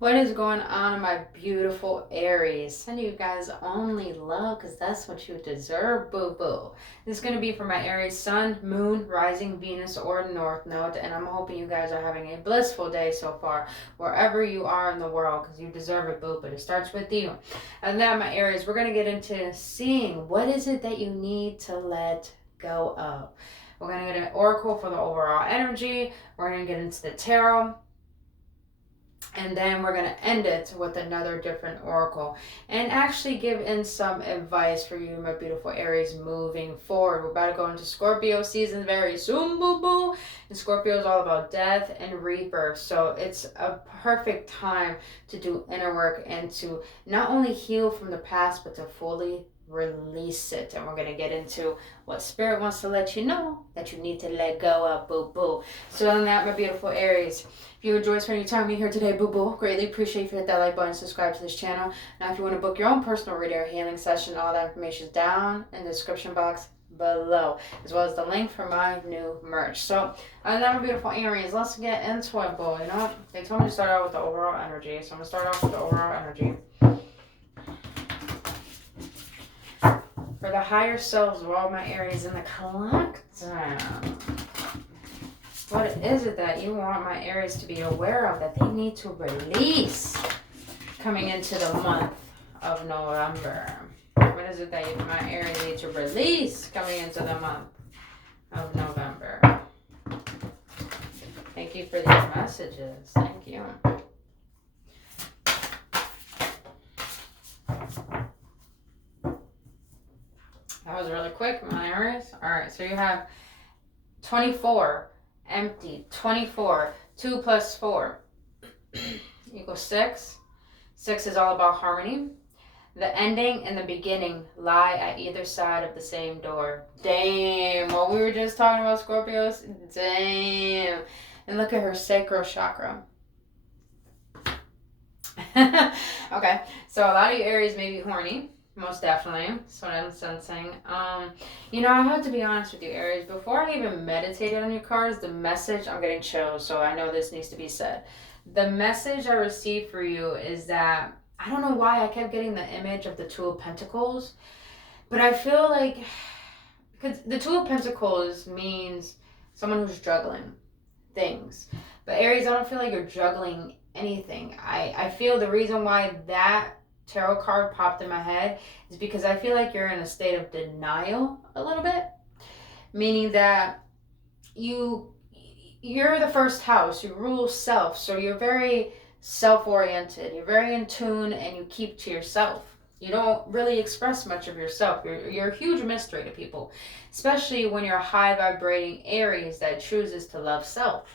What is going on, my beautiful Aries? Sending you guys only love because that's what you deserve, boo boo. This is going to be for my Aries sun, moon, rising, Venus, or North Node. And I'm hoping you guys are having a blissful day so far, wherever you are in the world, because you deserve it, boo. But it starts with you. And then, my Aries, we're going to get into seeing what is it that you need to let go of. We're going to get an oracle for the overall energy. We're going to get into the tarot. And then we're going to end it with another different oracle and actually give in some advice for you, my beautiful Aries, moving forward. We're about to go into Scorpio season very soon, boo boo. And Scorpio is all about death and rebirth. So it's a perfect time to do inner work and to not only heal from the past, but to fully release it. And we're going to get into what Spirit wants to let you know that you need to let go of, boo boo. So on that, my beautiful Aries, if you enjoy spending your time with me here today, boo boo, greatly appreciate if you hit that like button and subscribe to this channel. Now, if you want to book your own personal reading or healing session, all that information is down in the description box below, as well as the link for my new merch. So, my beautiful Aries, let's get into it, boo. You know what? They told me to start out with the overall energy, so I'm going to start off with the overall energy. For the higher selves of all my Aries in the collective, what is it that you want my Aries to be aware of that they need to release coming into the month of November? What is it that my Aries need to release coming into the month of November? Thank you for these messages. Thank you. That was really quick, my Aries. All right, so you have 24. Empty. 24. 2 plus 4 equals 6. 6 is all about harmony. The ending and the beginning lie at either side of the same door. Damn. What we were just talking about, Scorpios. Damn. And look at her sacral chakra. Okay. So a lot of you Aries may be horny. Most definitely. That's what I'm sensing. You know, I have to be honest with you, Aries. Before I even meditated on your cards, the message, I'm getting chills, so I know this needs to be said. The message I received for you is that, I don't know why I kept getting the image of the Two of Pentacles, but I feel like, because the Two of Pentacles means someone who's juggling things. But Aries, I don't feel like you're juggling anything. I feel the reason why that tarot card popped in my head is because I feel like you're in a state of denial a little bit, meaning that you're the first house, you rule self, so you're very self-oriented, you're very in tune, and you keep to yourself. You don't really express much of yourself. You're a huge mystery to people, especially when you're a high vibrating Aries that chooses to love self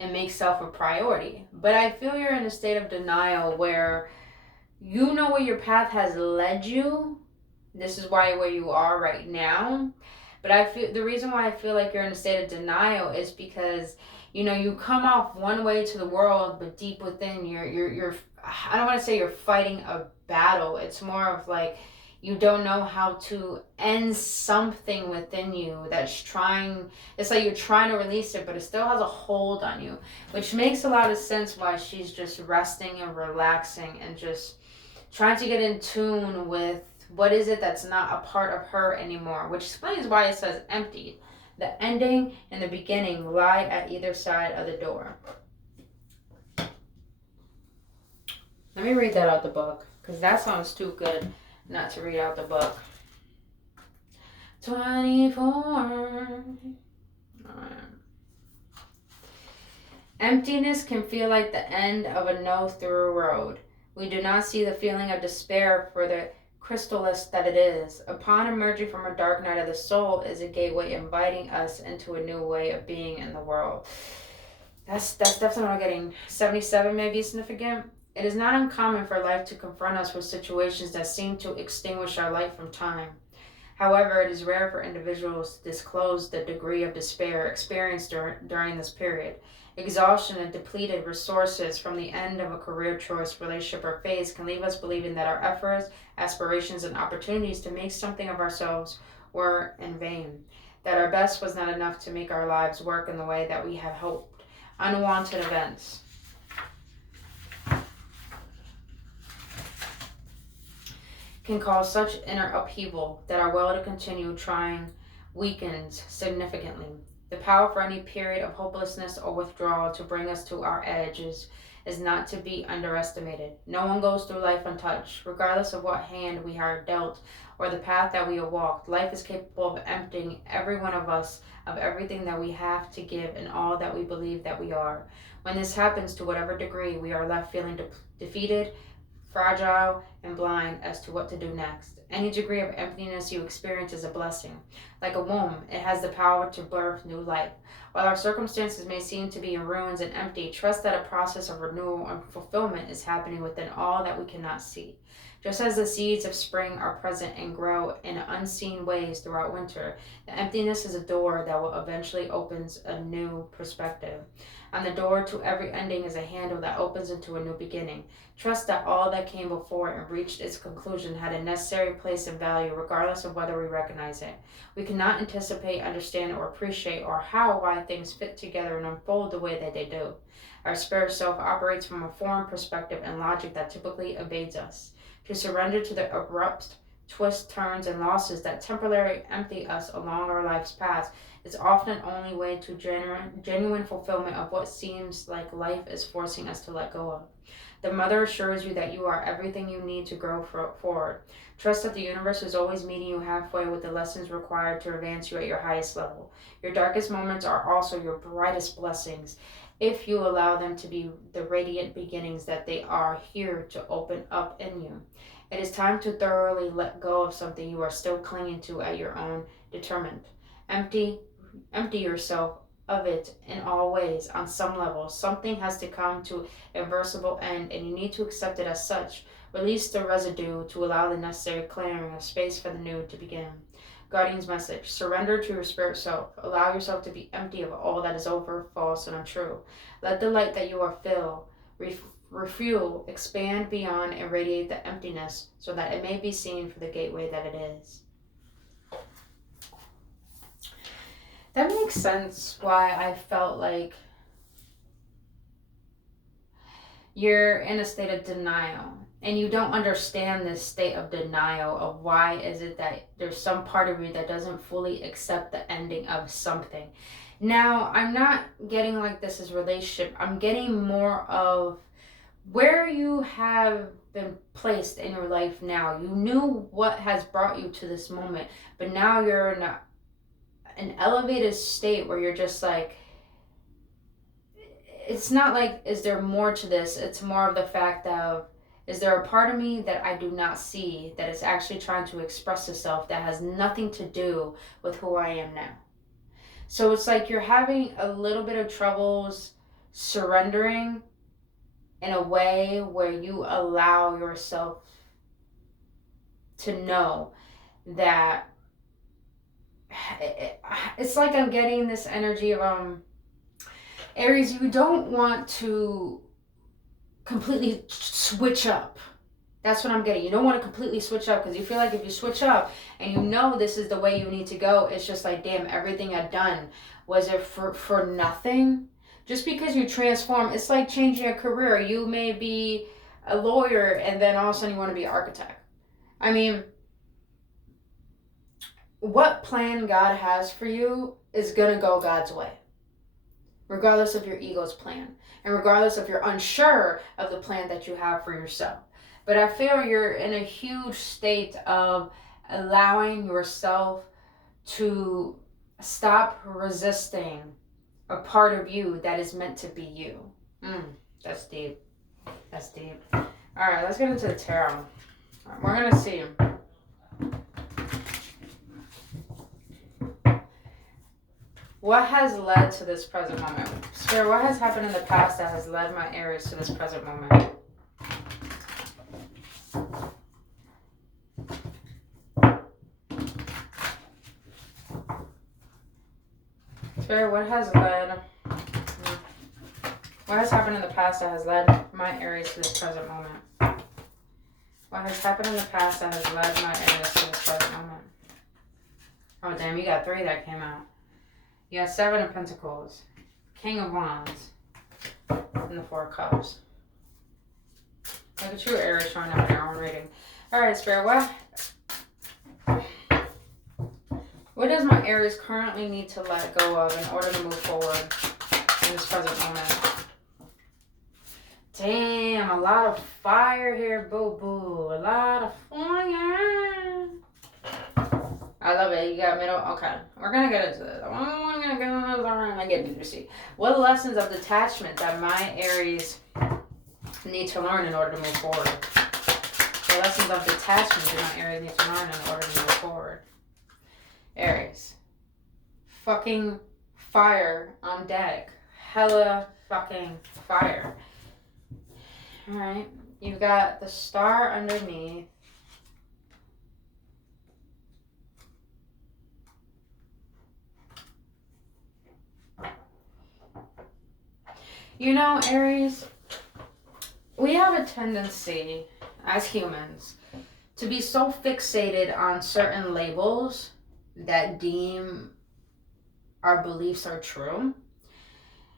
and make self a priority. But I feel you're in a state of denial where you know where your path has led you. This is why where you are right now. But I feel the reason why I feel like you're in a state of denial is because, you know, you come off one way to the world, but deep within you're I don't want to say you're fighting a battle. It's more of like you don't know how to end something within you that's trying, it's like you're trying to release it, but it still has a hold on you, which makes a lot of sense why she's just resting and relaxing and just trying to get in tune with what is it that's not a part of her anymore, which explains why it says empty. The ending and the beginning lie at either side of the door. Let me read that out the book, because that sounds too good not to read out the book. 24. Emptiness can feel like the end of a no-through road. We do not see the feeling of despair for the crystallis that it is. Upon emerging from a dark night of the soul is a gateway inviting us into a new way of being in the world. That's definitely what I'm getting. 77 may be significant. It is not uncommon for life to confront us with situations that seem to extinguish our light from time. However, it is rare for individuals to disclose the degree of despair experienced during this period. Exhaustion and depleted resources from the end of a career choice, relationship, or phase can leave us believing that our efforts, aspirations, and opportunities to make something of ourselves were in vain, that our best was not enough to make our lives work in the way that we had hoped. Unwanted events. can cause such inner upheaval that our will to continue trying weakens significantly. The power for any period of hopelessness or withdrawal to bring us to our edges is not to be underestimated. No one goes through life untouched. Regardless of what hand we are dealt or the path that we have walked, life is capable of emptying every one of us of everything that we have to give and all that we believe that we are. When this happens, to whatever degree, we are left feeling defeated, fragile, and blind as to what to do next. Any degree of emptiness you experience is a blessing. Like a womb, it has the power to birth new life. While our circumstances may seem to be in ruins and empty, trust that a process of renewal and fulfillment is happening within all that we cannot see. Just as the seeds of spring are present and grow in unseen ways throughout winter, the emptiness is a door that will eventually opens a new perspective. And the door to every ending is a handle that opens into a new beginning. Trust that all that came before and reached its conclusion had a necessary place and value, regardless of whether we recognize it. We cannot anticipate, understand, or appreciate or why things fit together and unfold the way that they do. Our spirit self operates from a foreign perspective and logic that typically evades us. To surrender to the abrupt twists, turns, and losses that temporarily empty us along our life's path is often the only way to genuine fulfillment of what seems like life is forcing us to let go of. The mother assures you that you are everything you need to grow forward. Trust that the universe is always meeting you halfway with the lessons required to advance you at your highest level. Your darkest moments are also your brightest blessings, if you allow them to be the radiant beginnings that they are here to open up in you. It is time to thoroughly let go of something you are still clinging to at your own determined. Empty yourself of it in all ways. On some level, something has to come to a reversible end, and you need to accept it as such. Release the residue to allow the necessary clearing of space for the new to begin. Guardian's message: surrender to your spirit self. Allow yourself to be empty of all that is over, false, and untrue. Let the light that you are filled refuel, expand beyond, and radiate the emptiness so that it may be seen for the gateway that it is. That makes sense why I felt like you're in a state of denial and you don't understand this state of denial of why is it that there's some part of you that doesn't fully accept the ending of something. Now, I'm not getting like this is relationship. I'm getting more of where you have been placed in your life now. You knew what has brought you to this moment, but now you're in an elevated state where you're just like, it's not like, is there more to this? It's more of the fact of, is there a part of me that I do not see that is actually trying to express itself that has nothing to do with who I am now? So it's like you're having a little bit of troubles surrendering in a way where you allow yourself to know that it's like I'm getting this energy of Aries, you don't want to completely switch up. That's what I'm getting. You don't want to completely switch up because you feel like if you switch up and you know this is the way you need to go, it's just like, damn, everything I've done, was it for nothing? Just because you transform, it's like changing a career. You may be a lawyer and then all of a sudden you want to be an architect. I mean, what plan God has for you is going to go God's way, regardless of your ego's plan and regardless if you're unsure of the plan that you have for yourself. But I feel you're in a huge state of allowing yourself to stop resisting a part of you that is meant to be you. That's deep. That's deep. All right, let's get into the tarot. We're going to see. What has led to this present moment? Spirit, what has happened in the past that has led my Aries to this present moment? Spirit, what has happened in the past that has led my Aries to this present moment? What has happened in the past that has led my Aries to this present moment? Oh, damn, you got 3 that came out. You got 7 of Pentacles, King of Wands, and the 4 of Cups. Look at you, Aries, showing up in your own reading. All right, Spirit, what does my Aries currently need to let go of in order to move forward in this present moment? Damn, a lot of fire here, boo-boo. A lot of fire. I love it. You got middle. Okay, we're going to get into this. I get juicy. What lessons of detachment that my Aries need to learn in order to move forward? The lessons of detachment that my Aries need to learn in order to move forward. Aries. Fucking fire on deck. Hella fucking fire. Alright. You've got the star underneath. You know, Aries, we have a tendency as humans to be so fixated on certain labels that deem our beliefs are true.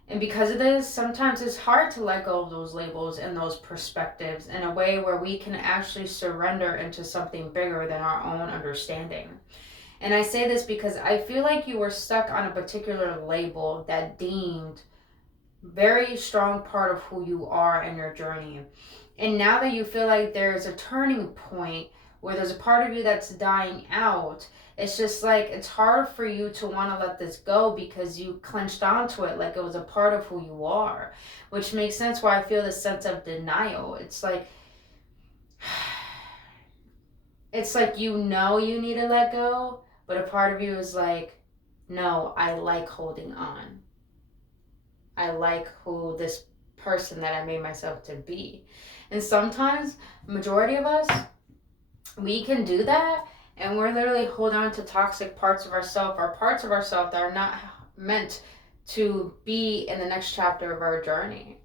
And because of this, sometimes it's hard to let go of those labels and those perspectives in a way where we can actually surrender into something bigger than our own understanding. And I say this because I feel like you were stuck on a particular label that deemed very strong part of who you are in your journey. And now that you feel like there's a turning point where there's a part of you that's dying out, it's just like it's hard for you to want to let this go because you clenched onto it like it was a part of who you are, which makes sense why I feel this sense of denial. It's like you know you need to let go, but a part of you is like, no, I like holding on. I like who this person that I made myself to be. And sometimes, majority of us, we can do that, and we're literally holding on to toxic parts of ourselves, or parts of ourselves that are not meant to be in the next chapter of our journey.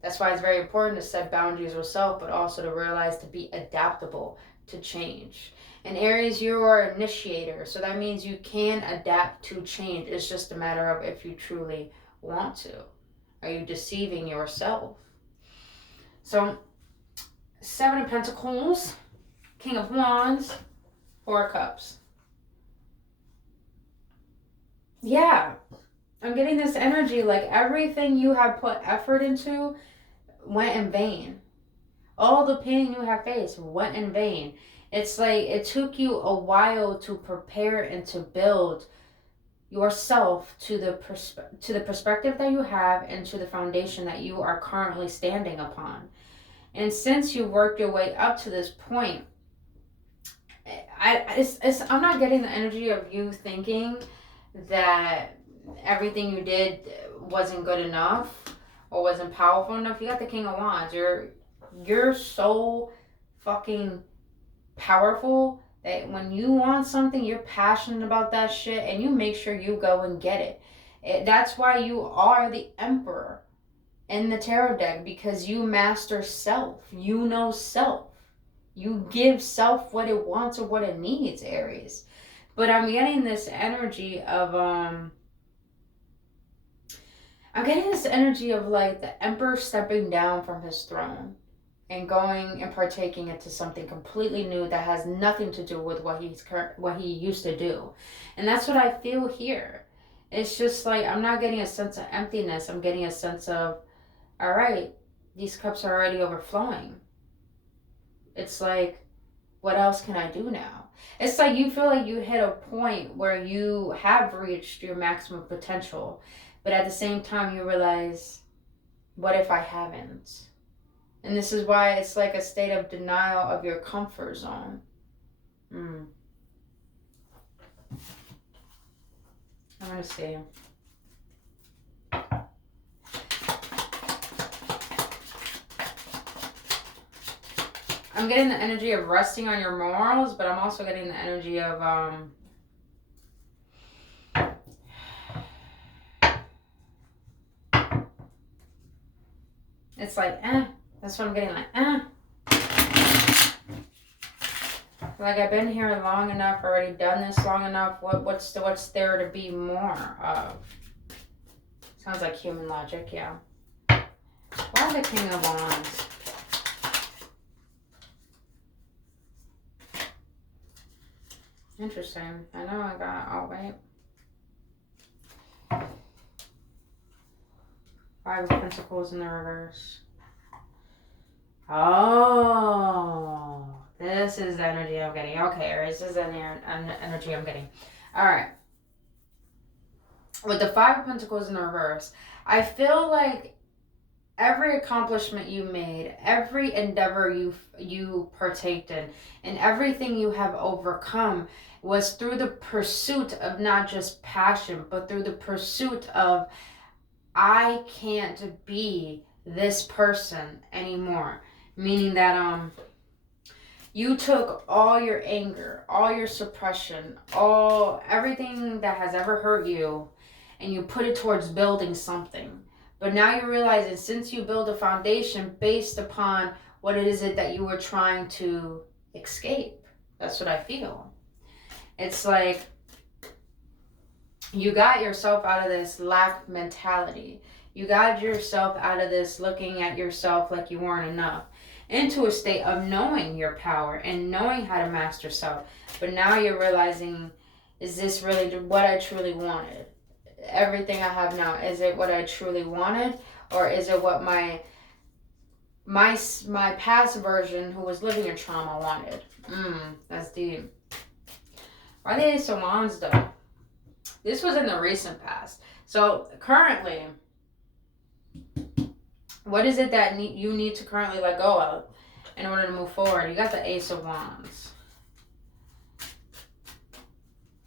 That's why it's very important to set boundaries with self, but also to realize to be adaptable to change. In Aries, you are an initiator, so that means you can adapt to change. It's just a matter of if you truly want to. Are you deceiving yourself? So, 7 of Pentacles, King of Wands, 4 of Cups. Yeah, I'm getting this energy like everything you have put effort into went in vain. All the pain you have faced went in vain. It's like it took you a while to prepare and to build yourself to the perspective that you have and to the foundation that you are currently standing upon. And since you worked your way up to this point, I'm not getting the energy of you thinking that everything you did wasn't good enough or wasn't powerful enough. You got the King of Wands. You're so fucking powerful that when you want something, you're passionate about that shit and you make sure you go and get it. That's why you are the Emperor in the tarot deck, because you master self. You know self. You give self what it wants or what it needs, Aries. But I'm getting this energy of like the Emperor stepping down from his throne and going and partaking into something completely new that has nothing to do with what he used to do. And that's what I feel here. It's just like I'm not getting a sense of emptiness. I'm getting a sense of, all right, these cups are already overflowing. It's like, what else can I do now? It's like you feel like you hit a point where you have reached your maximum potential, but at the same time you realize, what if I haven't? And this is why it's like a state of denial of your comfort zone. I'm going to see. I'm getting the energy of resting on your morals, but I'm also getting the energy of it's like, that's what I'm getting, like, like I've been here long enough, already done this long enough. What's there to be more of? Sounds like human logic, yeah. Why the King of Wands? Interesting. I know I got, oh wait. 5 of Pentacles in the reverse. Oh, this is the energy I'm getting. Okay, Aries, this is the energy I'm getting. All right. With the 5 of Pentacles in the reverse, I feel like every accomplishment you made, every endeavor you partaked in, and everything you have overcome was through the pursuit of not just passion, but through the pursuit of, I can't be this person anymore. Meaning that you took all your anger, all your suppression, everything that has ever hurt you, and you put it towards building something. But now you realize that since you build a foundation based upon what it is that you were trying to escape, that's what I feel. It's like you got yourself out of this lack mentality. You got yourself out of this looking at yourself like you weren't enough, into a state of knowing your power and knowing how to master self. But now you're realizing, is this really what I truly wanted? Everything I have now, is it what I truly wanted? Or is it what my past version who was living in trauma wanted? That's deep. Why are the Ace of Wands though? This was in the recent past. So currently, what is it that you need to currently let go of in order to move forward? You got the Ace of Wands.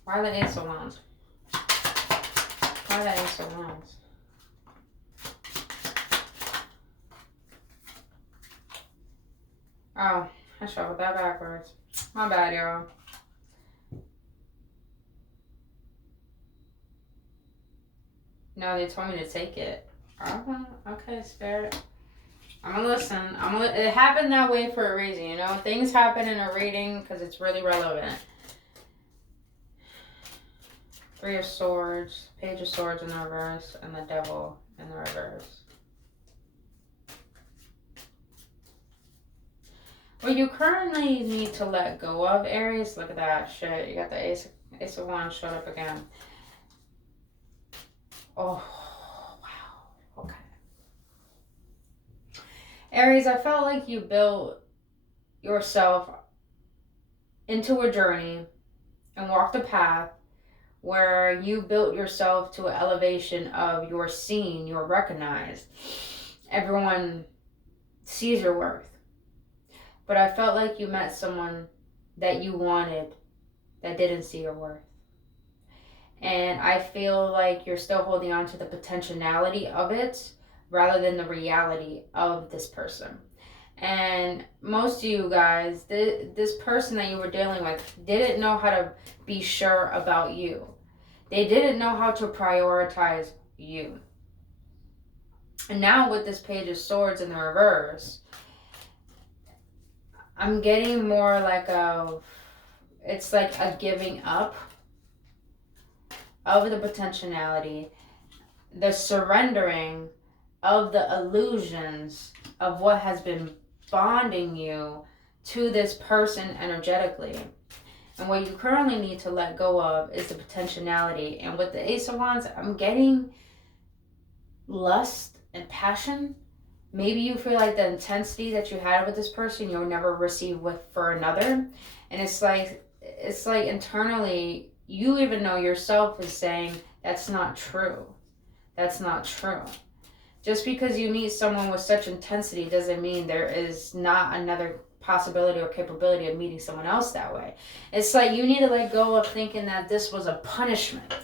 Why the Ace of Wands? Why the Ace of Wands? Oh, I shuffled that backwards. My bad, y'all. No, they told me to take it. Okay, Spirit. I'm gonna listen. It happened that way for a reason, you know? Things happen in a reading because it's really relevant. 3 of Swords, Page of Swords in the reverse, and the Devil in the reverse. What you currently need to let go of, Aries, look at that shit. You got the Ace of Wands showed up again. Oh, wow. Okay. Aries, I felt like you built yourself into a journey and walked a path where you built yourself to an elevation of you're seen, you're recognized. Everyone sees your worth. But I felt like you met someone that you wanted that didn't see your worth. And I feel like you're still holding on to the potentiality of it rather than the reality of this person. And most of you guys, this person that you were dealing with didn't know how to be sure about you. They didn't know how to prioritize you. And now with this Page of Swords in the reverse, I'm getting more like it's like a giving up of the potentiality, the surrendering of the illusions of what has been bonding you to this person energetically. And what you currently need to let go of is the potentiality. And with the Ace of Wands, I'm getting lust and passion. Maybe you feel like the intensity that you had with this person you'll never receive for another. And it's like internally, you even know yourself is saying, that's not true. That's not true. Just because you meet someone with such intensity doesn't mean there is not another possibility or capability of meeting someone else that way. It's like you need to let go of thinking that this was a punishment.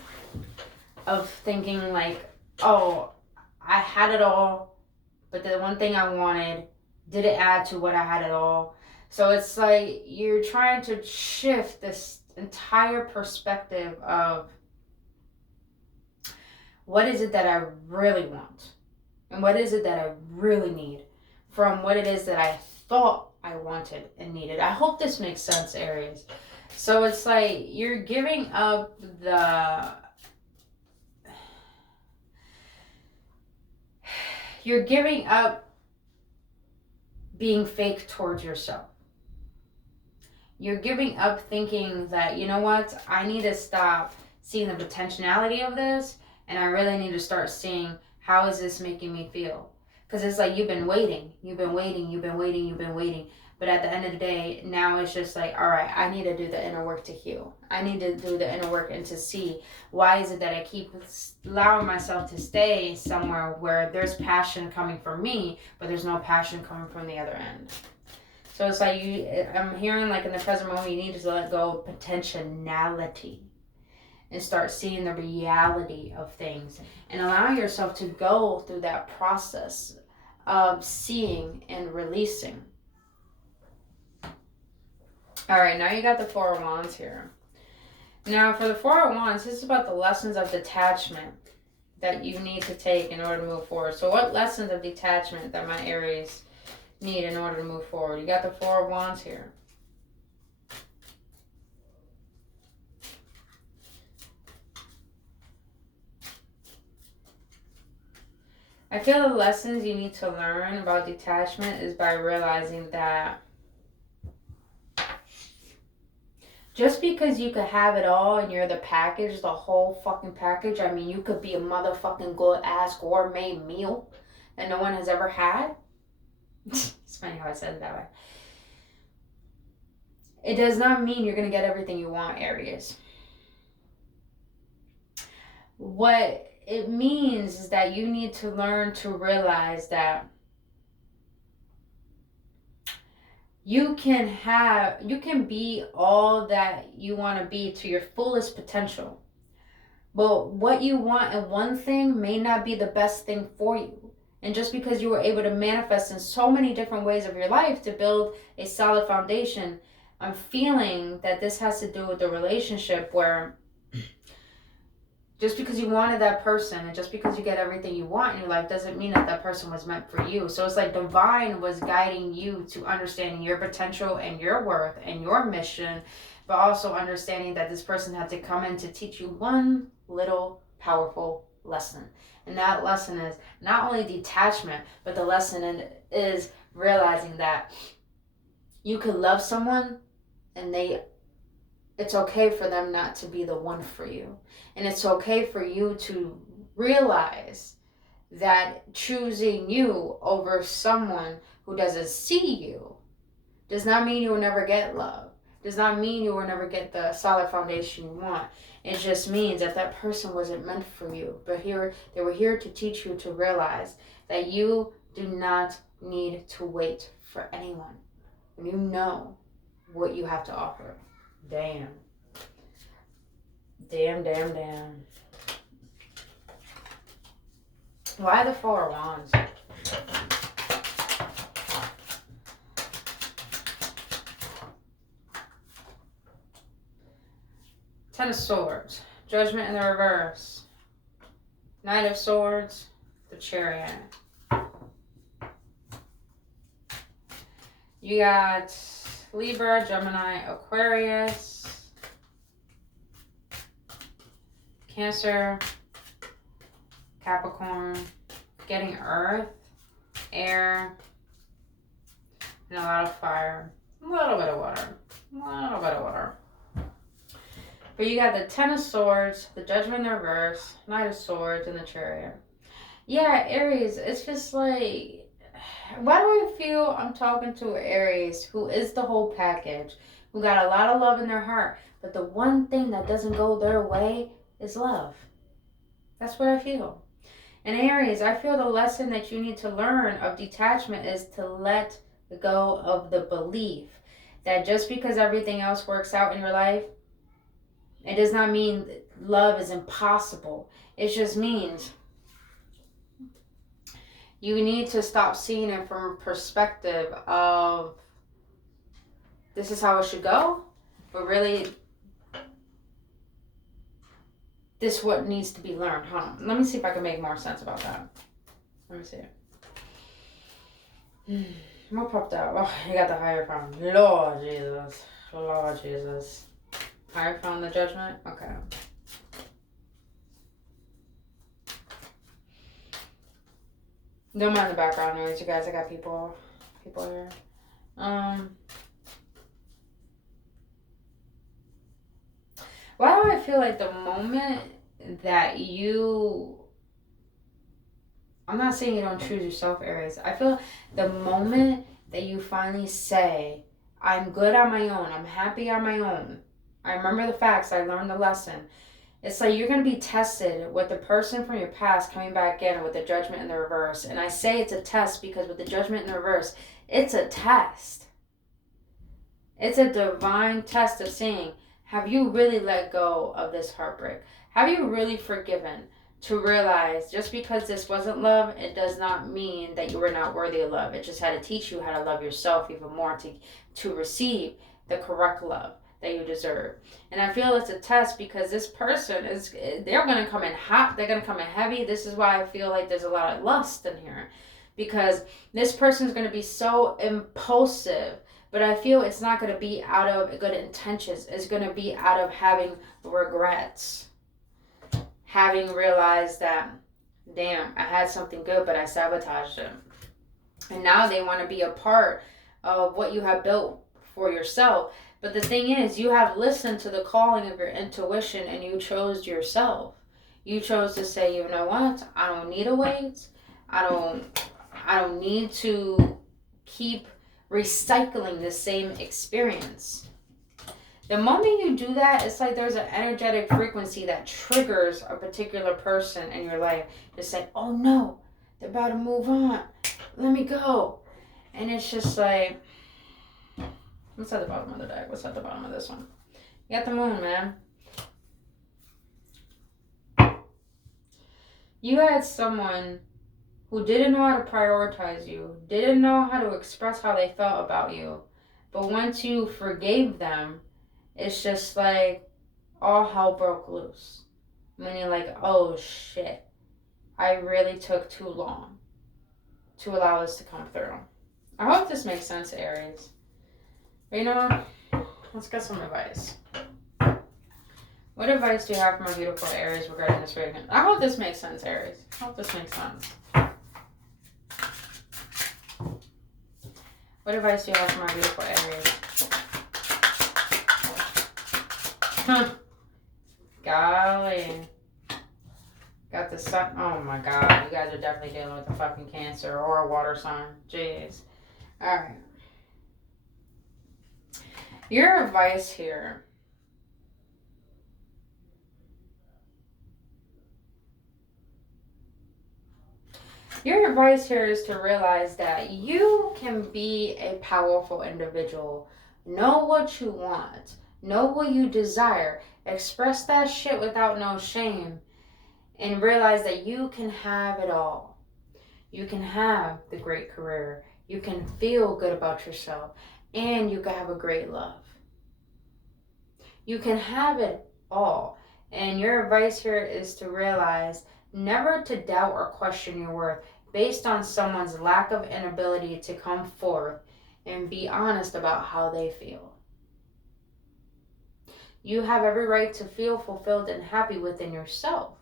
Of thinking like, oh, I had it all, but the one thing I wanted didn't add to what I had at all. So it's like you're trying to shift this entire perspective of what is it that I really want and what is it that I really need from what it is that I thought I wanted and needed. I hope this makes sense, Aries. So it's like you're giving up being fake towards yourself. You're giving up thinking that, you know what, I need to stop seeing the potentiality of this, and I really need to start seeing how is this making me feel. Because it's like you've been waiting. But at the end of the day, now it's just like, all right, I need to do the inner work to heal. I need to do the inner work and to see why is it that I keep allowing myself to stay somewhere where there's passion coming from me, but there's no passion coming from the other end. So it's like I'm hearing like in the present moment, you need to let go of potentiality and start seeing the reality of things and allowing yourself to go through that process of seeing and releasing. All right, now you got the Four of Wands here. Now for the Four of Wands, this is about the lessons of detachment that you need to take in order to move forward. So what lessons of detachment that my Aries need in order to move forward? You got the Four of Wands here. I feel the lessons you need to learn about detachment is by realizing that just because you could have it all and you're the package, the whole fucking package, I mean, you could be a motherfucking good-ass gourmet meal that no one has ever had. It's funny how I said it that way. It does not mean you're going to get everything you want, Aries. What it means is that you need to learn to realize that you can be all that you want to be to your fullest potential. But what you want in one thing may not be the best thing for you. And just because you were able to manifest in so many different ways of your life to build a solid foundation, I'm feeling that this has to do with the relationship where just because you wanted that person and just because you get everything you want in your life doesn't mean that that person was meant for you. So it's like divine was guiding you to understanding your potential and your worth and your mission, but also understanding that this person had to come in to teach you one little powerful lesson. And that lesson is not only detachment, but the lesson is realizing that you could love someone and it's okay for them not to be the one for you. And it's okay for you to realize that choosing you over someone who doesn't see you does not mean you will never get love. Does not mean you will never get the solid foundation you want. It just means that that person wasn't meant for you. But they were here to teach you to realize that you do not need to wait for anyone. When you know what you have to offer. Damn. Why the Four of Wands? Ten of Swords. Judgment in the reverse. Knight of Swords. The Chariot. You got Libra, Gemini, Aquarius, Cancer, Capricorn, getting Earth, Air, and a lot of fire. A little bit of water. But you got the Ten of Swords, the Judgment in the reverse, Knight of Swords, and the Chariot. Yeah, Aries, it's just like, why do I feel I'm talking to Aries who is the whole package, who got a lot of love in their heart, but the one thing that doesn't go their way is love. That's what I feel. And Aries, I feel the lesson that you need to learn of detachment is to let go of the belief that just because everything else works out in your life, it does not mean love is impossible. It just means you need to stop seeing it from a perspective of this is how it should go, but really this is what needs to be learned. Hold on. Let me see if I can make more sense about that. Let me see. What popped out? Oh, you got the Hierophant. Lord Jesus. Hierophant, the Judgment? Okay. Don't mind the background noise, you guys. I got people here. Why do I feel like the moment that you... I'm not saying you don't choose yourself, Aries. I feel the moment that you finally say, I'm good on my own, I'm happy on my own, I remember the facts, I learned the lesson. It's like you're going to be tested with the person from your past coming back in with the judgment in the reverse. And I say it's a test because with the judgment in the reverse, it's a test. It's a divine test of saying, have you really let go of this heartbreak? Have you really forgiven? To realize just because this wasn't love, it does not mean that you were not worthy of love. It just had to teach you how to love yourself even more to receive the correct love that you deserve. And I feel it's a test because this person they're going to come in hot, they're going to come in heavy. This is why I feel like there's a lot of lust in here, because this person is going to be so impulsive, but I feel it's not going to be out of good intentions. It's going to be out of having regrets, having realized that, damn, I had something good, but I sabotaged it. And now they want to be a part of what you have built for yourself. But the thing is, you have listened to the calling of your intuition and you chose yourself. You chose to say, you know what? I don't need a wait. I don't need to keep recycling the same experience. The moment you do that, it's like there's an energetic frequency that triggers a particular person in your life to say, oh no, they're about to move on. Let me go. And it's just like, what's at the bottom of the deck? What's at the bottom of this one? You got the moon, man. You had someone who didn't know how to prioritize you, didn't know how to express how they felt about you. But once you forgave them, it's just like all hell broke loose. Meaning like, oh shit, I really took too long to allow this to come through. I hope this makes sense, Aries. But you know what? Let's get some advice. What advice do you have for my beautiful Aries regarding this reading? I hope this makes sense, Aries. I hope this makes sense. What advice do you have for my beautiful Aries? Golly. Got the sun. Oh my god. You guys are definitely dealing with a fucking Cancer or a water sign. Jeez. Alright. Your advice here. Your advice here is to realize that you can be a powerful individual. Know what you want. Know what you desire. Express that shit without no shame. And realize that you can have it all. You can have the great career. You can feel good about yourself. And you can have a great love. You can have it all. And your advice here is to realize never to doubt or question your worth based on someone's lack of inability to come forth and be honest about how they feel. You have every right to feel fulfilled and happy within yourself,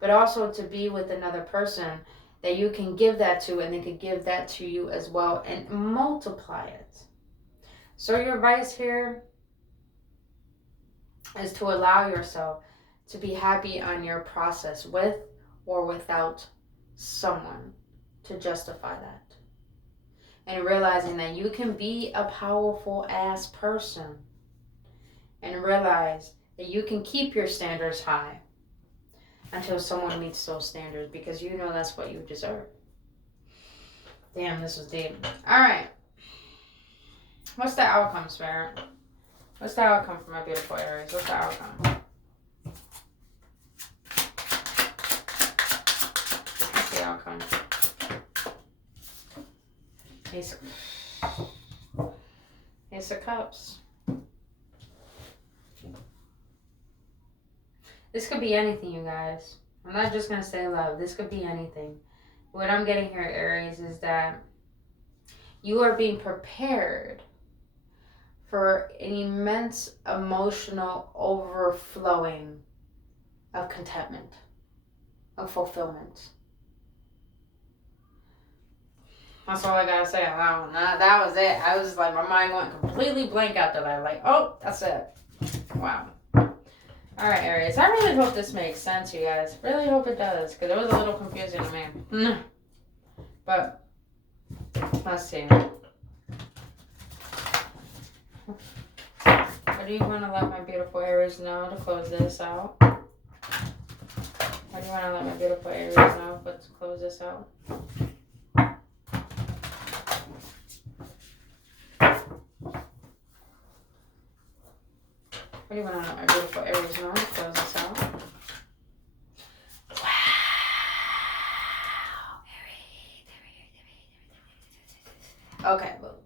but also to be with another person that you can give that to and they can give that to you as well and multiply it. So your advice here is to allow yourself to be happy on your process with or without someone to justify that. And realizing that you can be a powerful ass person and realize that you can keep your standards high until someone meets those standards because you know that's what you deserve. Damn, this was deep. Alright. What's the outcome, Spirit? What's the outcome for my beautiful Aries? What's the outcome? What's the outcome? Ace of Cups. This could be anything, you guys. I'm not just going to say love. This could be anything. What I'm getting here, Aries, is that you are being prepared for an immense emotional overflowing of contentment, of fulfillment. That's all I gotta say on that one. That was it. I was like, my mind went completely blank after that. Like, oh, that's it. Wow. Alright, Aries. I really hope this makes sense, you guys. Really hope it does, because it was a little confusing to me. But, let's see. What do you want to let my beautiful Aries know to close this out? What do you want to let my beautiful Aries know to close this out? What do you want to let my beautiful Aries know to close this out? Wow! Aries. Okay, well,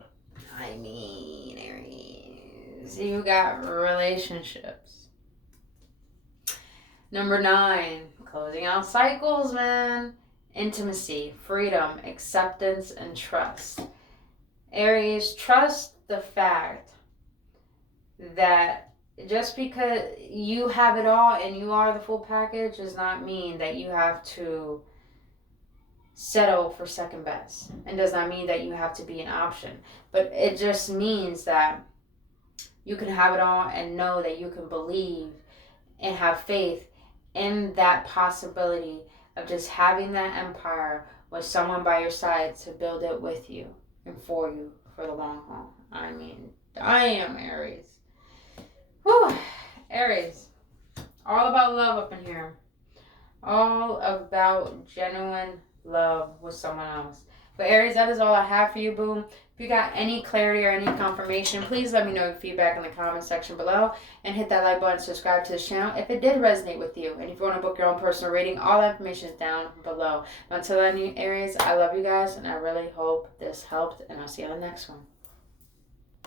I mean, Aries, you got relationships. Number 9, closing out cycles, man. Intimacy, freedom, acceptance, and trust. Aries, trust the fact that just because you have it all and you are the full package does not mean that you have to settle for second best, and does not mean that you have to be an option, but it just means that you can have it all and know that you can believe and have faith in that possibility of just having that empire with someone by your side to build it with you and for you for the long haul. I mean, I am Aries. Whew. Aries, all about love up in here. All about genuine love with someone else. But Aries, that is all I have for you, boo. If you got any clarity or any confirmation, please let me know your feedback in the comment section below. And hit that like button, subscribe to the channel if it did resonate with you. And if you want to book your own personal reading, all that information is down below. Until then, Aries, I love you guys, and I really hope this helped. And I'll see you on the next one.